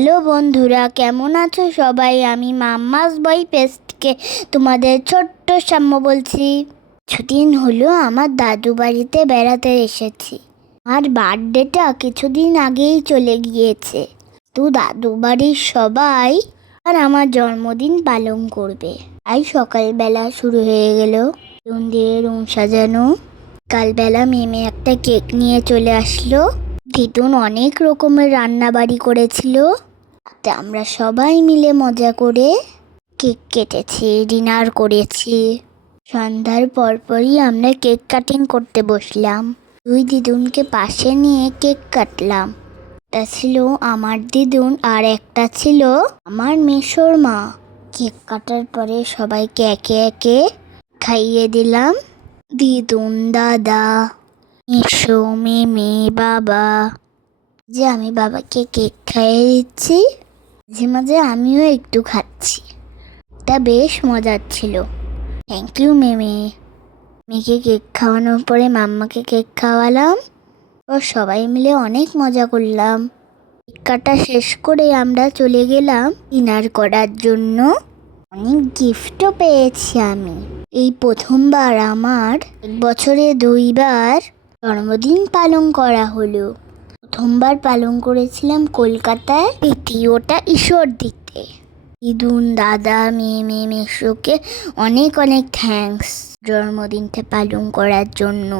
Hello বন্ধুরা, কেমন আছো সবাই? আমি মাম্মাস বই পেজ থেকে তোমাদের ছোট্ট সাম্য বলছি। কিছুদিন হলো আমার দাদু বাড়িতে বেড়াতে এসেছি। আর বার্থডেটা কিছুদিন আগেই চলে গিয়েছে। তো দাদু বাড়ির সবাই আর আমার জন্মদিন পালন করবে। তাই সকালবেলা শুরু হয়ে গেল রুম দিয়ে রুম সাজানো। কালবেলা মেমে একটা কেক নিয়ে চলে আসলো। দিদুন অনেক রকমের রান্না বাড়ি করেছিল। তা আমরা সবাই মিলে মজা করে কেক কেটেছি, ডিনার করেছি। সন্ধ্যার পরপরই আমরা কেক কাটিং করতে বসলাম। দুই দিদুনকে পাশে নিয়ে কেক কাটলাম। একটা ছিল আমার দিদুন আর একটা ছিল আমার মেসোর মা। কেক কাটার পরে সবাইকে একে একে খাইয়ে দিলাম। দিদুন, দাদা, মেসো, মেমে, বাবা। যে আমি বাবাকে কেক খাইয়ে দিচ্ছি, মাঝে মাঝে আমিও একটু খাচ্ছি। এটা বেশ মজার ছিল। থ্যাংক ইউ মেমে। মেয়েকে কেক খাওয়ানোর পরে মাম্মাকে কেক খাওয়ালাম ও সবাই মিলে অনেক মজা করলাম। কেক কাটা শেষ করে আমরা চলে গেলাম ডিনার করার জন্য। অনেক গিফটও পেয়েছি আমি। এই প্রথমবার আমার এক বছরে 2বার জন্মদিন পালন করা হলো। প্রথমবার পালন করেছিলাম কলকাতায়, দ্বিতীয়টা ঈশ্বরদীতে। দিদুন, দাদা, মেয়ে মেসোকে অনেক অনেক থ্যাঙ্কস জন্মদিনটা পালন করার জন্য।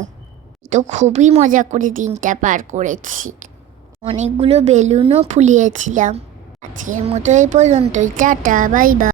তো খুবই মজা করে দিনটা পার করেছি। অনেকগুলো বেলুনও ফুলিয়েছিলাম। আজকের মতো এই পর্যন্তই। Tata, bye bye.